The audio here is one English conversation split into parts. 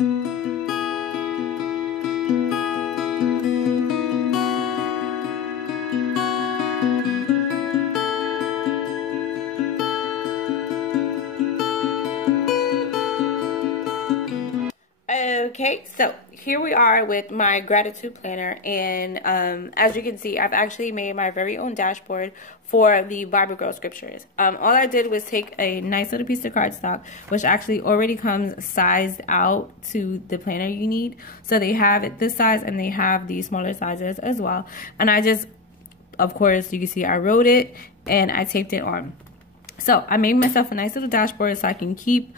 Okay, so here we are with my gratitude planner, and as you can see, I've actually made my very own dashboard for the Bible Girl scriptures. All I did was take a nice little piece of cardstock, which actually already comes sized out to the planner you need. So they have it this size and they have the smaller sizes as well. And I just, of course, you can see I wrote it and I taped it on. So I made myself a nice little dashboard so I can keep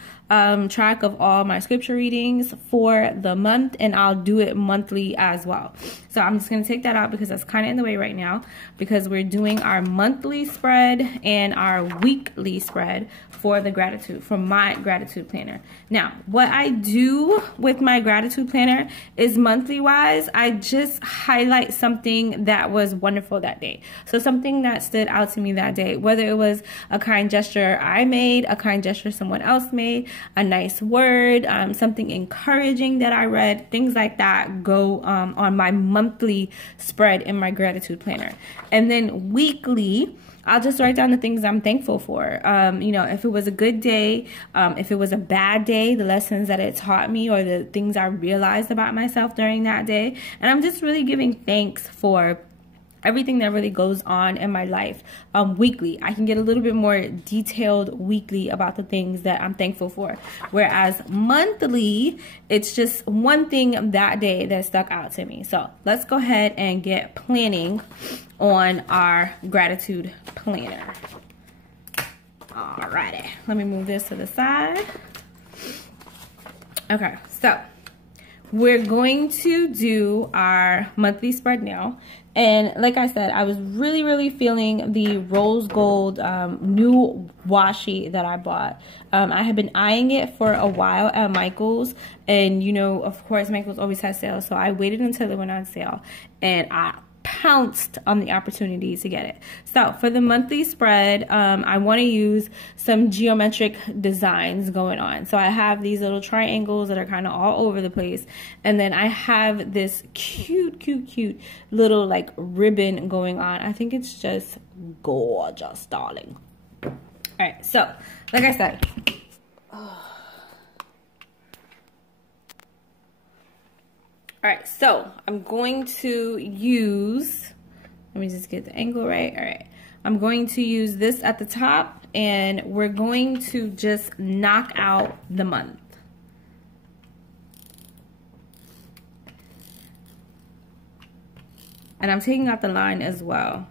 track of all my scripture readings for the month, and I'll do it monthly as well. So I'm just going to take that out because that's kind of in the way right now, because we're doing our monthly spread and our weekly spread for the gratitude, for my gratitude planner. Now, what I do with my gratitude planner is monthly wise, I just highlight something that was wonderful that day. So something that stood out to me that day, whether it was a kind gesture I made, a kind gesture someone else made, a nice word, something encouraging that I read, things like that go on my monthly spread in my gratitude planner. And then weekly, I'll just write down the things I'm thankful for. You know, if it was a good day, if it was a bad day, the lessons that it taught me or the things I realized about myself during that day. And I'm just really giving thanks for everything that really goes on in my life. Weekly, I can get a little bit more detailed weekly about the things that I'm thankful for. Whereas monthly, it's just one thing that day that stuck out to me. So let's go ahead and get planning on our gratitude planner. Alrighty, let me move this to the side. Okay, so we're going to do our monthly spread now. And like I said, I was really feeling the rose gold new washi that I bought. I had been eyeing it for a while at Michael's, and you know, of course, Michael's always has sales, so I waited until it went on sale, and I pounced on the opportunity to get it. So for the monthly spread, I want to use some geometric designs going on. So I have these little triangles that are kind of all over the place, and then I have this cute little like ribbon going on. I think it's just gorgeous, darling. All right, so like I said, all right, so I'm going to use, let me just get the angle right. All right, I'm going to use this at the top, and we're going to just knock out the month. And I'm taking out the line as well,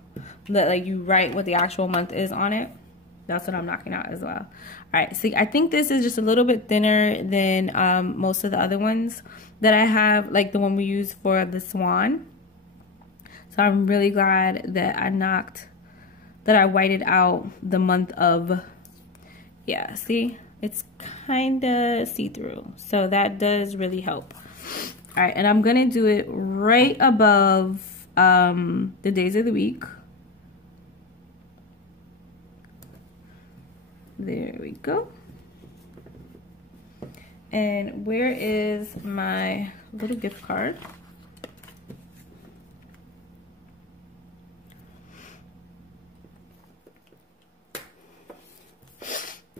that like you write what the actual month is on it. That's what I'm knocking out as well. All right, so I think this is just a little bit thinner than most of the other ones that I have, like the one we use for the swan. So I'm really glad that I whited out the month of, yeah, see? It's kind of see-through. So that does really help. All right, and I'm gonna do it right above the days of the week. There we go. And where is my little gift card?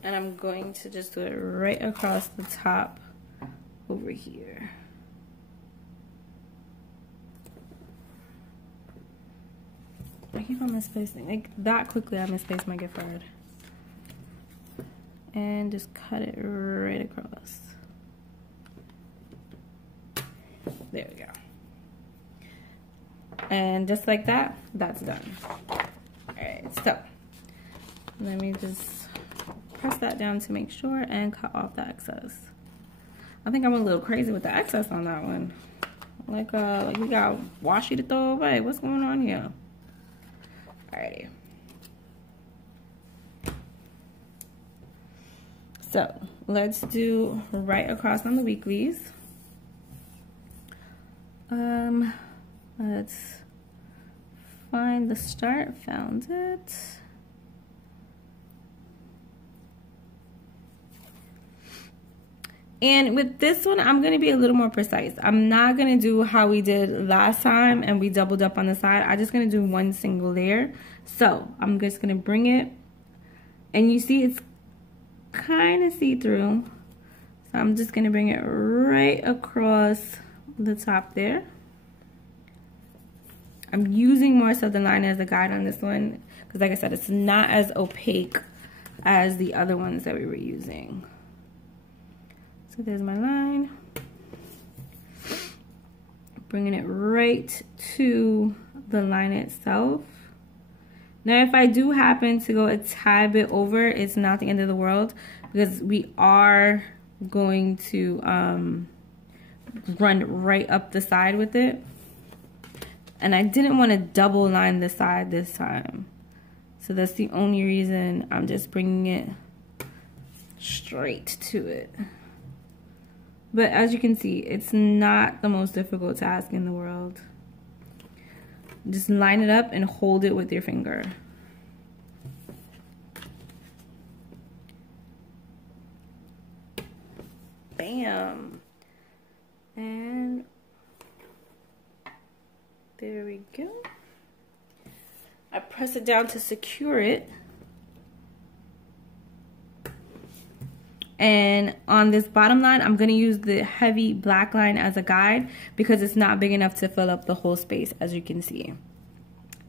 And I'm going to just do it right across the top over here. I keep on misplacing, like that quickly I misplaced my gift card. And just cut it right across. There we go. And just like that, that's done. Alright, so let me just press that down to make sure and cut off the excess. I think I'm a little crazy with the excess on that one. Like we got washi to throw away. What's going on here? Alrighty. So let's do right across on the weeklies. Let's find the start, found it. And with this one, I'm going to be a little more precise. I'm not going to do how we did last time and we doubled up on the side. I'm just going to do one single layer. So I'm just going to bring it, and you see it's kind of see-through. So I'm just going to bring it right across the top there. I'm using more so the line as a guide on this one because, like I said, it's not as opaque as the other ones that we were using. So there's my line. Bringing it right to the line itself. Now, if I do happen to go a tad bit over, it's not the end of the world because we are going to run right up the side with it. And I didn't want to double line the side this time. So that's the only reason I'm just bringing it straight to it. But as you can see, it's not the most difficult task in the world. Just line it up and hold it with your finger. Bam. And there we go. I press it down to secure it. And on this bottom line, I'm going to use the heavy black line as a guide because it's not big enough to fill up the whole space, as you can see.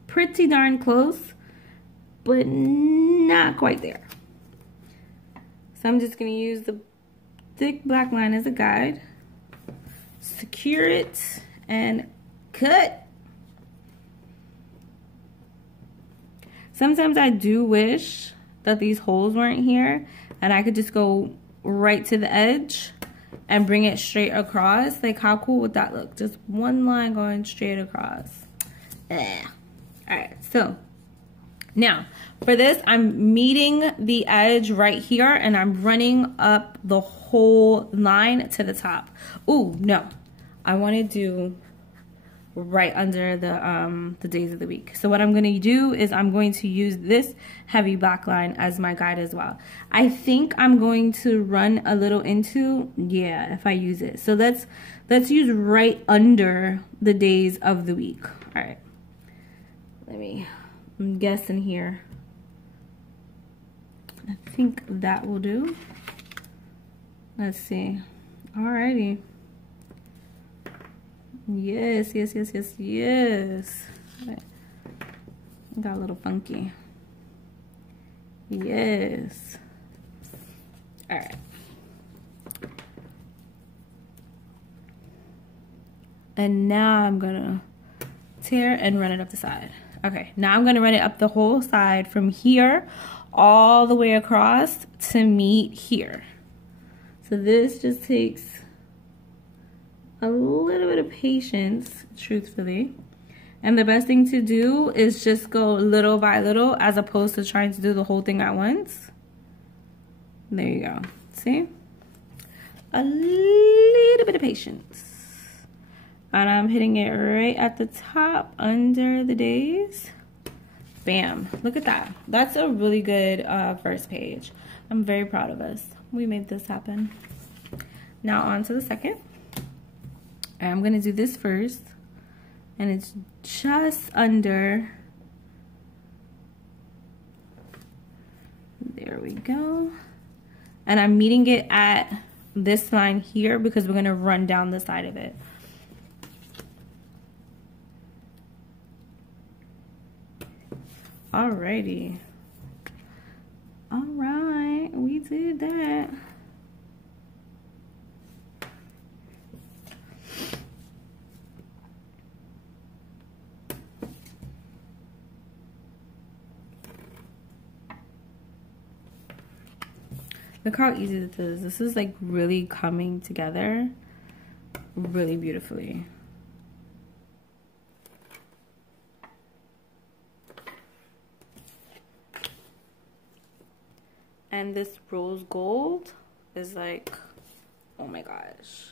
Pretty darn close, but not quite there. So I'm just going to use the thick black line as a guide, secure it, and cut. Sometimes I do wish that these holes weren't here and I could just go right to the edge and bring it straight across. Like, how cool would that look? Just one line going straight across. Alright, so now for this, I'm meeting the edge right here and I'm running up the whole line to the top. Ooh, no. I want to do right under the days of the week. So what I'm going to do is I'm going to use this heavy black line as my guide as well. I think I'm going to run a little into, yeah, if I use it. So let's use right under the days of the week. All right. I'm guessing here. I think that will do. Let's see. Alrighty. Yes, yes, yes, yes, yes. Got a little funky. Yes. All right. And now I'm gonna tear and run it up the side. Okay, now I'm gonna run it up the whole side from here all the way across to meet here. So this just takes a little bit of patience, truthfully. And the best thing to do is just go little by little as opposed to trying to do the whole thing at once. There you go. See? A little bit of patience. And I'm hitting it right at the top under the days. Bam. Look at that. That's a really good first page. I'm very proud of us. We made this happen. Now on to the second. I'm going to do this first. And it's just under. There we go. And I'm meeting it at this line here because we're going to run down the side of it. Alrighty. Alright, we did that. Look how easy this is. This is like really coming together really beautifully. And this rose gold is like, oh my gosh.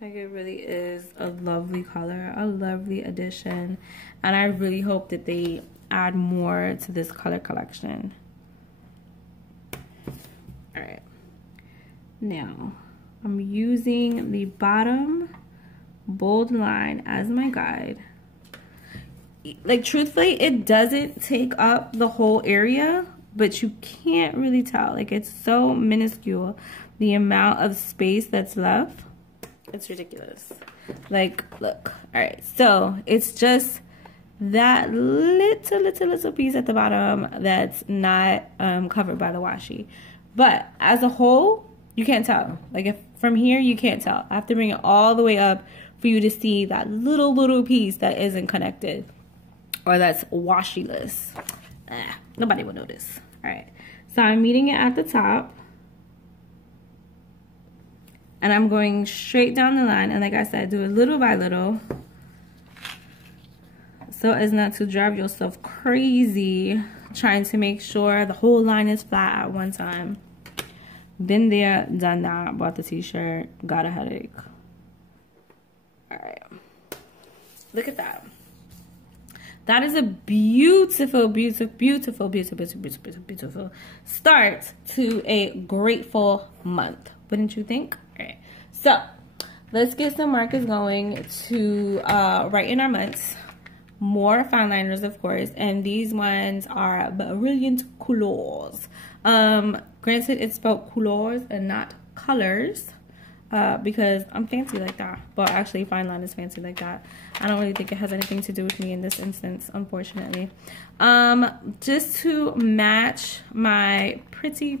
Like, it really is a lovely color, a lovely addition. And I really hope that they add more to this color collection. All right. Now, I'm using the bottom bold line as my guide. Like, truthfully, it doesn't take up the whole area, but you can't really tell. Like, it's so minuscule, the amount of space that's left. It's ridiculous. Like, look. All right, so it's just that little piece at the bottom that's not covered by the washi. But as a whole, you can't tell. Like, if from here, you can't tell. I have to bring it all the way up for you to see that little piece that isn't connected, or that's washi-less. Nobody will notice. All right, so I'm meeting it at the top, and I'm going straight down the line, and like I said, do it little by little so as not to drive yourself crazy trying to make sure the whole line is flat at one time. Been there, done that, bought the t-shirt, got a headache. All right, look at that. That is a beautiful start to a grateful month, wouldn't you think? All right, so let's get some markers going to write in our months. More fine liners, of course, and these ones are brilliant couleurs. Granted, it's spelled couleurs and not colors, because I'm fancy like that. But actually, fine line is fancy like that. I don't really think it has anything to do with me in this instance, unfortunately. Just to match my pretty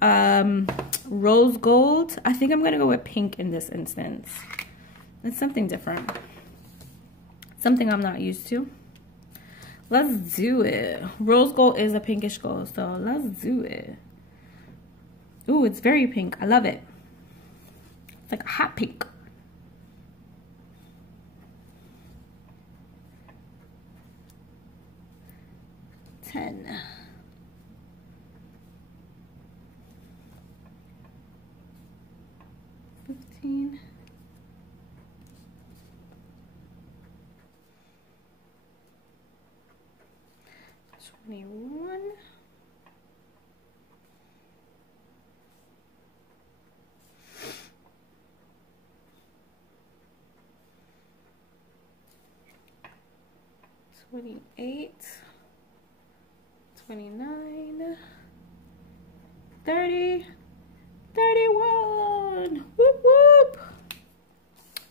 rose gold, I think I'm gonna go with pink in this instance. It's something different, something I'm not used to. Let's do it. Rose gold is a pinkish gold, so let's do it. Ooh, it's very pink. I love it. It's like a hot pink. $10. $15. $21. $28. $29. $30. $31. Whoop whoop.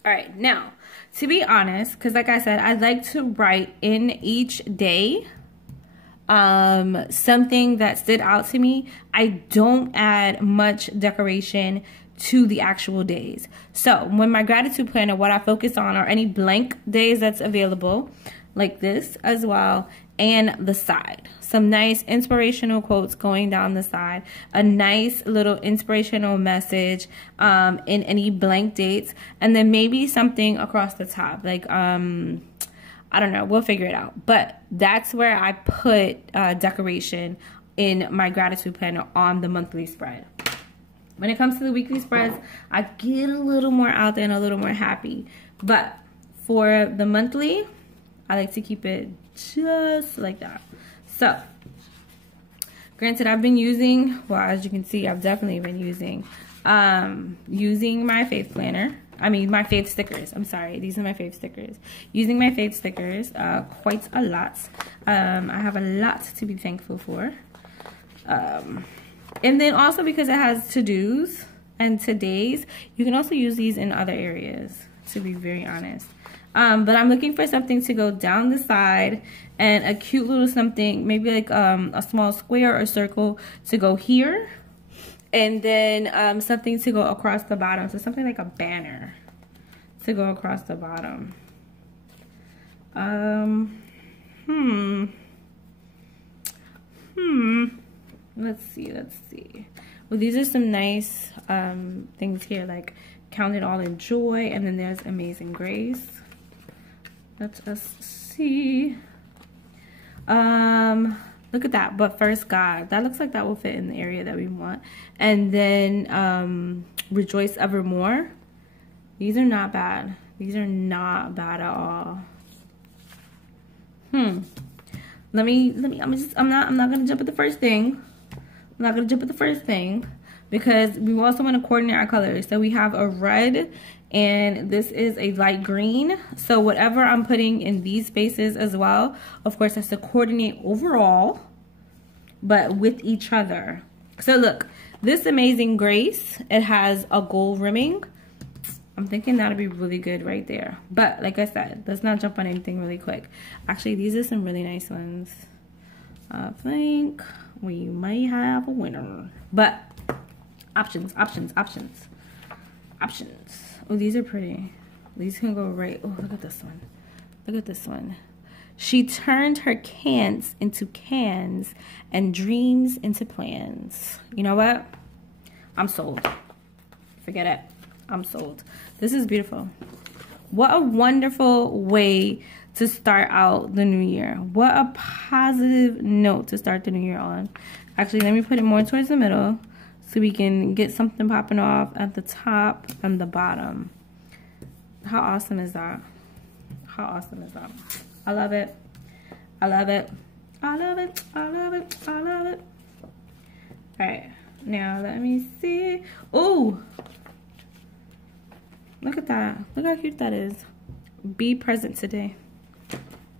All right, now, to be honest, because like I said, I like to write in each day something that stood out to me. I don't add much decoration to the actual days. So when my gratitude planner, what I focus on are any blank days that's available, like this as well, and the side. Some nice inspirational quotes going down the side, a nice little inspirational message in any blank dates, and then maybe something across the top, like I don't know, we'll figure it out. But that's where I put decoration in my gratitude planner on the monthly spread. When it comes to the weekly spreads, I get a little more out there and a little more happy. But for the monthly, I like to keep it just like that. So, granted, I've been using, well, as you can see, I've definitely been using my Fave planner. I mean, my Fave stickers. I'm sorry. These are my Fave stickers. Using my Fave stickers quite a lot. I have a lot to be thankful for. And then also because it has to-dos and todays, you can also use these in other areas, to be very honest. But I'm looking for something to go down the side and a cute little something, maybe like a small square or circle to go here. And then something to go across the bottom. So something like a banner to go across the bottom. Let's see. Well, these are some nice things here, like count it all in joy, and then there's amazing grace. Let us see. Look at that, but first God. That looks like that will fit in the area that we want. And then rejoice evermore. These are not bad. These are not bad at all. I'm not gonna jump at the first thing. because we also want to coordinate our colors. So we have a red, and this is a light green. So whatever I'm putting in these spaces as well, of course, has to coordinate overall, but with each other. So look, this Amazing Grace, it has a gold rimming. I'm thinking that'll be really good right there. But like I said, let's not jump on anything really quick. Actually, these are some really nice ones. I think we may have a winner. But options, options, options, options. Oh, these are pretty. These can go right. Oh, look at this one. Look at this one. She turned her cans into cans and dreams into plans. You know what? I'm sold. Forget it. I'm sold. This is beautiful. What a wonderful way to start out the new year. What a positive note to start the new year on. Actually, let me put it more towards the middle so we can get something popping off at the top and the bottom. How awesome is that? How awesome is that? I love it. I love it. I love it. I love it. I love it. All right. Now, let me see. Oh! Look at that. Look how cute that is. Be present today.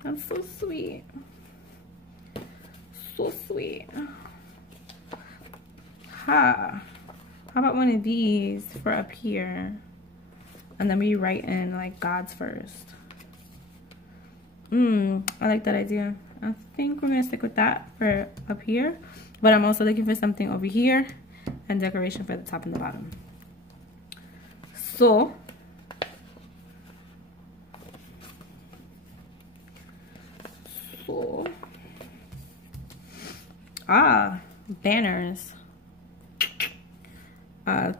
That's so sweet. So sweet. Ha. How about one of these for up here? And then we write in like God's first. I like that idea. I think we're gonna stick with that for up here. But I'm also looking for something over here and decoration for the top and the bottom. So banners.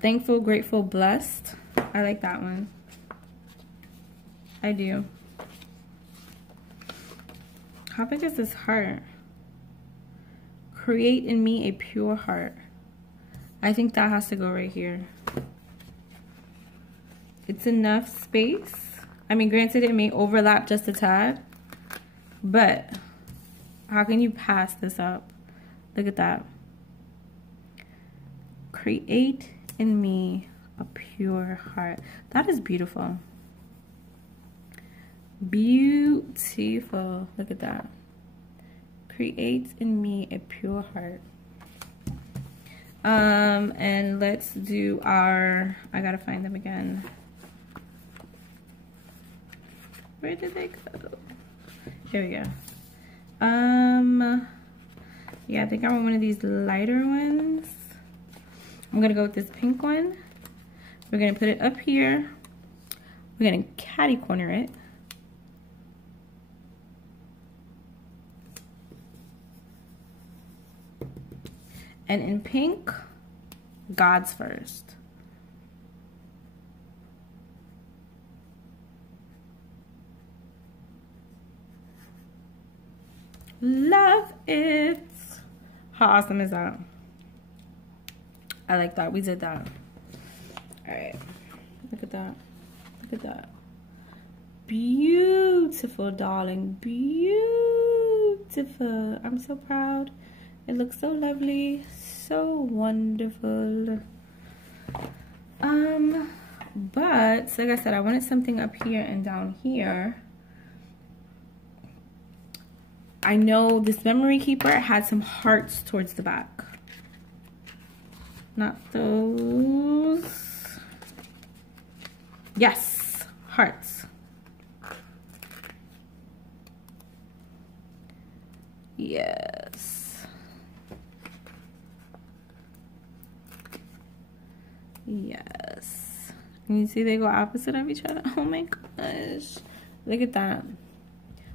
Thankful, grateful, blessed. I like that one. I do. How big is this heart? Create in me a pure heart. I think that has to go right here. It's enough space. I mean, granted, it may overlap just a tad, but how can you pass this up? Look at that. Create in me a pure heart. That is beautiful. Beautiful. Look at that. Create in me a pure heart. And let's do our, I gotta find them again. Where did they go? Here we go. Yeah, I think I want one of these lighter ones. I'm gonna go with this pink one. We're gonna put it up here. We're gonna catty corner it. And in pink, God's first. Love it. How awesome is that? I like that. We did that. All right. Look at that. Look at that. Beautiful, darling. Beautiful. I'm so proud. It looks so lovely. So wonderful. But like I said, I wanted something up here and down here. I know this memory keeper had some hearts towards the back. Not those. Yes, hearts. Yes. Yes. And you see they go opposite of each other? Oh my gosh. Look at that.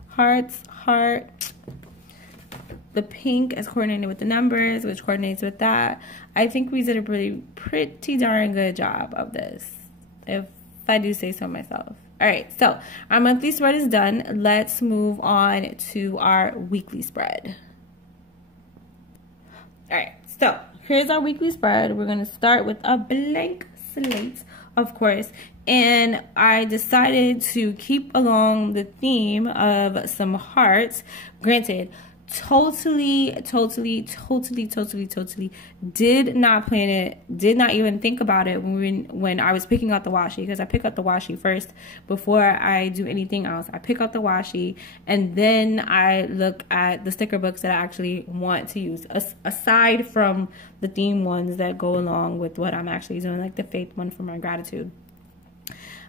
Hearts, heart. The pink is coordinated with the numbers, which coordinates with that. I think we did a pretty darn good job of this, if I do say so myself. All right, so our monthly spread is done. Let's move on to our weekly spread. All right, so here's our weekly spread. We're going to start with a blank slate, of course. And I decided to keep along the theme of some hearts. Granted, totally did not plan it, did not even think about it when I was picking out the washi, because I pick out the washi first before I do anything else. I pick out the washi and then I look at the sticker books that I actually want to use, aside from the theme ones that go along with what I'm actually doing, like the faith one for my gratitude.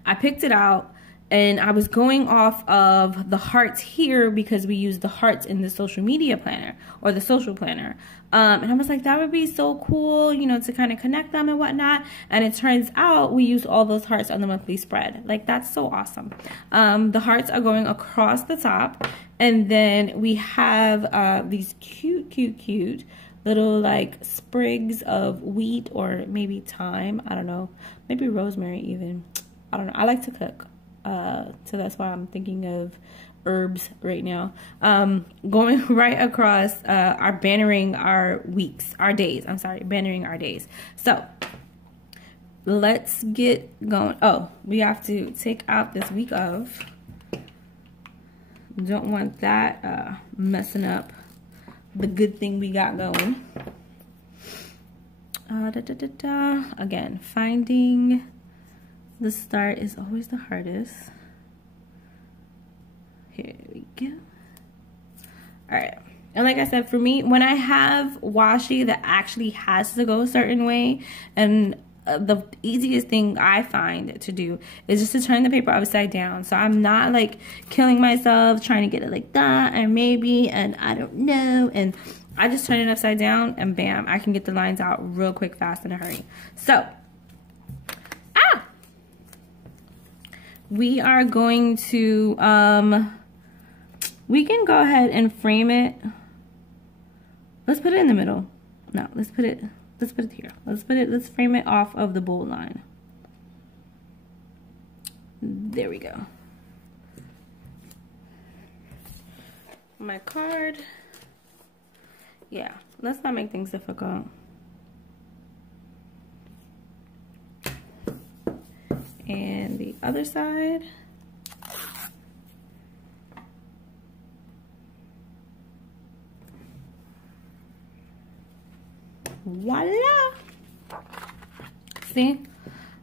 I picked it out. And I was going off of the hearts here because we use the hearts in the social media planner or the social planner. And I was like, that would be so cool, you know, to kind of connect them and whatnot. And it turns out we use all those hearts on the monthly spread. Like, that's so awesome. The hearts are going across the top. And then we have these cute little like sprigs of wheat or maybe thyme. I don't know. Maybe rosemary even. I don't know. I like to cook. So that's why I'm thinking of herbs right now. Going right across, are bannering our weeks, our days. I'm sorry, bannering our days. So let's get going. Oh, we have to take out this week of. Don't want that messing up the good thing we got going. Again, finding the start is always the hardest. Here we go. All right. And like I said, for me, when I have washi that actually has to go a certain way, and the easiest thing I find to do is just to turn the paper upside down. So I'm not like killing myself trying to get it like that, and maybe, and I don't know. And I just turn it upside down and bam, I can get the lines out real quick, fast, in a hurry. So, we are going to, we can go ahead and frame it. Let's put it in the middle. No, let's put it here. Let's frame it off of the bold line. There we go. My card. Yeah, let's not make things difficult. And the other side. Voila! See?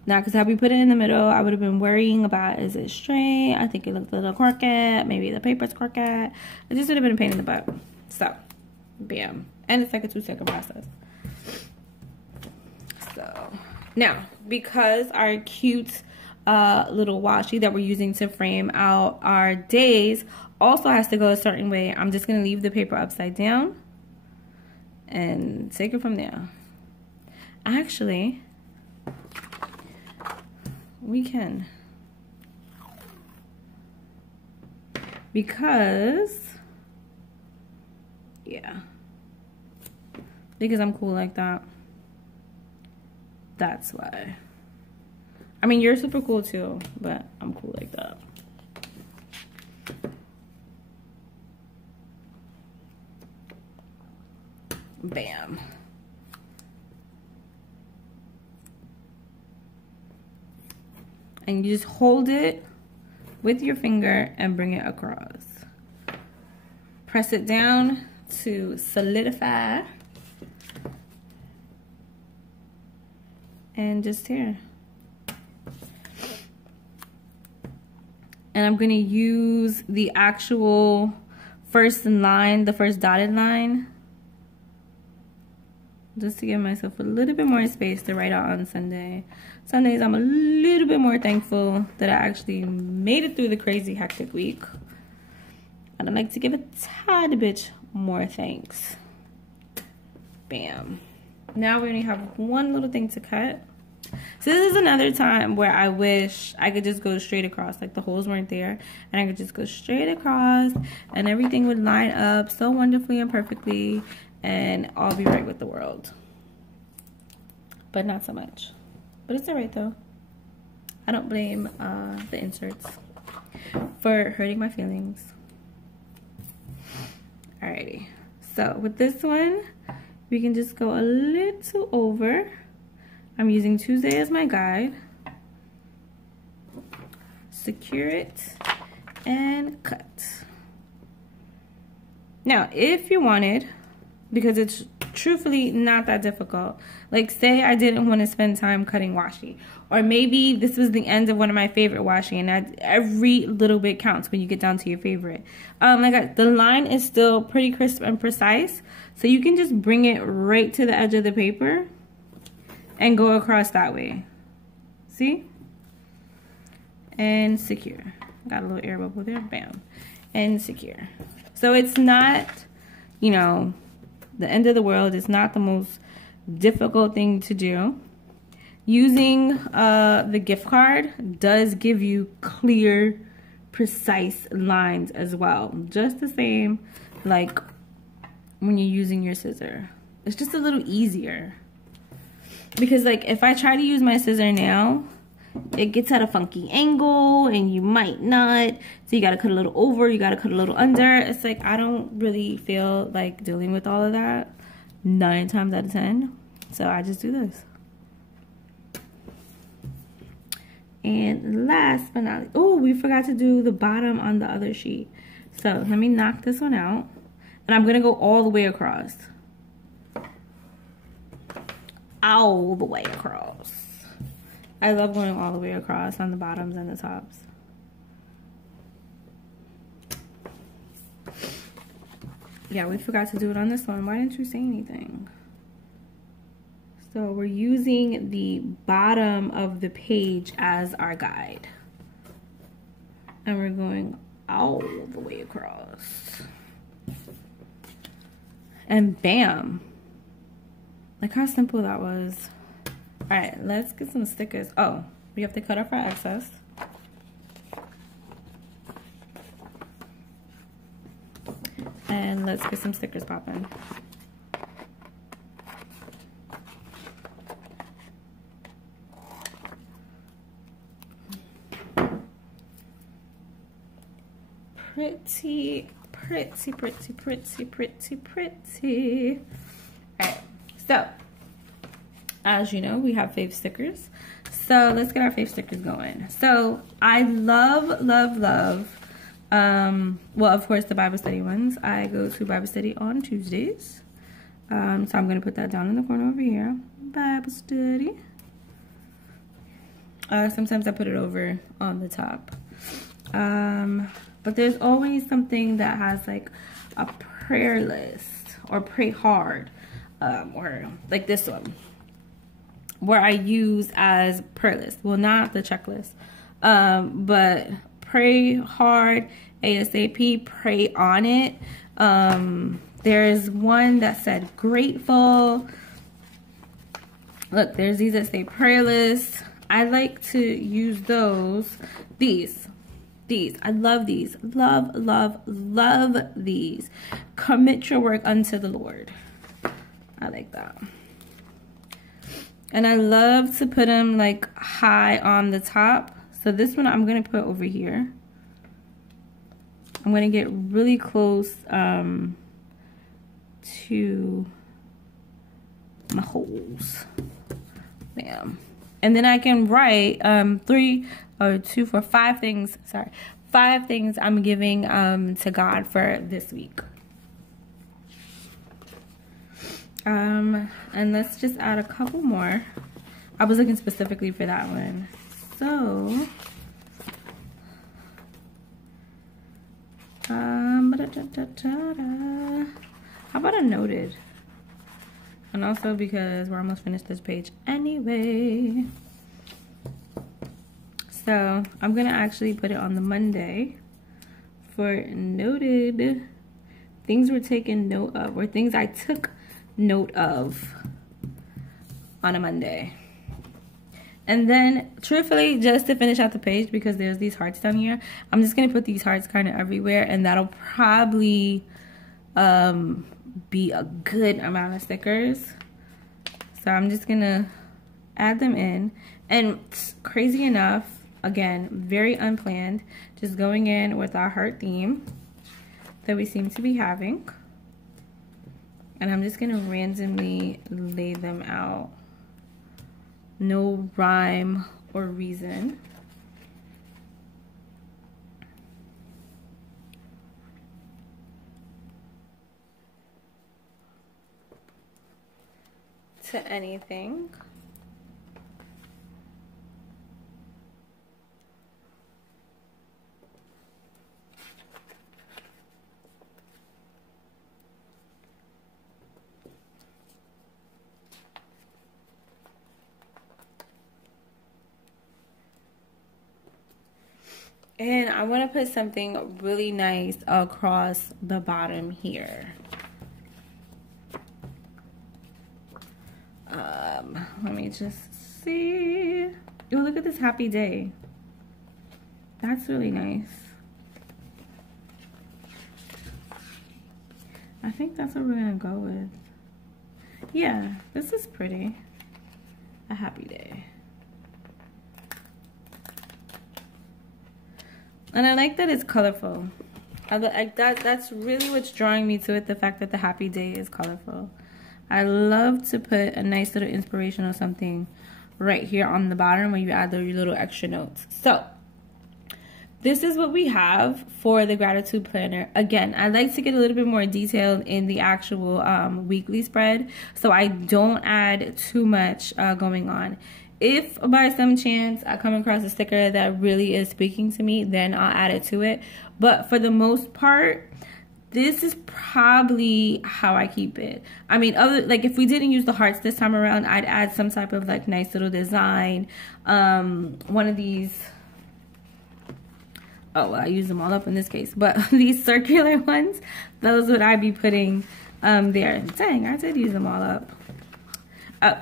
Now, because had we put it in the middle, I would have been worrying about, is it straight? I think it looked a little crooked. Maybe the paper's crooked. It just would have been a pain in the butt. So, bam. And it's like a 2-second process. So, now, because our cute little washi that we're using to frame out our days also has to go a certain way, I'm just going to leave the paper upside down and take it from there. Actually, we can, because I'm cool like that. That's why. I mean, you're super cool too, but I'm cool like that. Bam. And you just hold it with your finger and bring it across. Press it down to solidify. And just here. And I'm going to use the actual first line, the first dotted line, just to give myself a little bit more space to write out on Sunday. Sundays, I'm a little bit more thankful that I actually made it through the crazy hectic week. And I'd like to give a tad bit more thanks. Bam. Now we only have one little thing to cut. So this is another time where I wish I could just go straight across, like the holes weren't there, and I could just go straight across and everything would line up so wonderfully and perfectly and all be right with the world. But not so much. But it's alright though. I don't blame the inserts for hurting my feelings. Alrighty. So with this one, we can just go a little over. I'm using Tuesday as my guide. Secure it and cut. Now, if you wanted, because it's truthfully not that difficult, like say I didn't want to spend time cutting washi, or maybe this was the end of one of my favorite washi, and every little bit counts when you get down to your favorite. The line is still pretty crisp and precise, so you can just bring it right to the edge of the paper and go across that way. See? And secure. Got a little air bubble there, bam. And secure. So it's not, you know, the end of the world. It's not the most difficult thing to do. Using the gift card does give you clear, precise lines as well. Just the same like when you're using your scissor. It's just a little easier. Because like if I try to use my scissor now, it gets at a funky angle and you might not. So you gotta cut a little over, you gotta cut a little under. It's like I don't really feel like dealing with all of that 9 times out of 10. So I just do this. And last but not least, oh, we forgot to do the bottom on the other sheet. So let me knock this one out. And I'm gonna go all the way across. All the way across. I love going all the way across on the bottoms and the tops. Yeah, we forgot to do it on this one. Why didn't you say anything? So we're using the bottom of the page as our guide. And we're going all the way across. And bam. Like how simple that was. All right, let's get some stickers. Oh, we have to cut off our excess. And let's get some stickers popping. Pretty, pretty, pretty, pretty, pretty, pretty. All right, so as you know, we have Fave Stickers. So let's get our Fave Stickers going. So I love, love, love, well, of course, the Bible study ones. I go to Bible study on Tuesdays. So I'm going to put that down in the corner over here. Bible study. Sometimes I put it over on the top. But there's always something that has like a prayer list or pray hard, or like this one, where I use as prayer list. Well, not the checklist, but pray hard, ASAP, pray on it. There's one that said grateful. Look, there's these that say prayer list. I like to use those. These. I love these. Love, love, love these. Commit your work unto the Lord. I like that. And I love to put them like high on the top. So this one I'm going to put over here. I'm going to get really close to my holes. Bam. And then I can write 5 things. Sorry, 5 things I'm giving to God for this week. And let's just add a couple more. I was looking specifically for that one. So, how about a noted? And also because we're almost finished this page anyway. So I'm gonna actually put it on the Monday for noted things we're taking note of, or things I took note of on a Monday. And then truthfully, just to finish out the page, because there's these hearts down here, I'm just gonna put these hearts kind of everywhere, and that'll probably be a good amount of stickers. So I'm just gonna add them in. And crazy enough, again, very unplanned, just going in with our heart theme that we seem to be having. And I'm just gonna randomly lay them out. No rhyme or reason. to anything. And I want to put something really nice across the bottom here. Let me just see. Oh, look at this happy day. That's really nice. I think that's what we're gonna go with. Yeah, this is pretty. A happy day. And I like that it's colorful. I like that. That's really what's drawing me to it, the fact that the happy day is colorful. I love to put a nice little inspiration or something right here on the bottom where you add your little extra notes. So this is what we have for the gratitude planner. Again, I like to get a little bit more detailed in the actual weekly spread, so I don't add too much going on. If by some chance I come across a sticker that really is speaking to me, then I'll add it to it. But for the most part, this is probably how I keep it. I mean, like if we didn't use the hearts this time around, I'd add some type of like nice little design. One of these, oh, well, I use them all up in this case, but these circular ones, those would I be putting there. Dang, I did use them all up.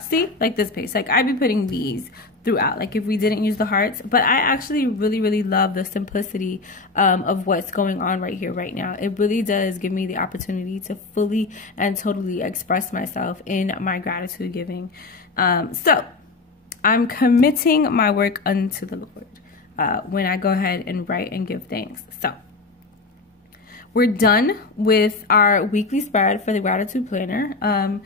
See, like this page, like I'd be putting these throughout, like if we didn't use the hearts. But I actually really love the simplicity of what's going on right here right now. It really does give me the opportunity to fully and totally express myself in my gratitude giving. So I'm committing my work unto the Lord when I go ahead and write and give thanks. So we're done with our weekly spread for the gratitude planner.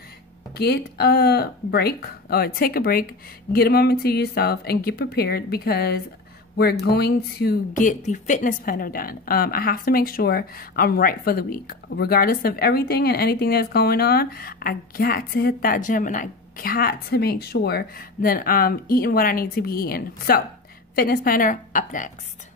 Get a break, or take a break, get a moment to yourself and get prepared, because we're going to get the fitness planner done. I have to make sure I'm right for the week. Regardless of everything and anything that's going on, I got to hit that gym and I got to make sure that I'm eating what I need to be eating. So, fitness planner up next.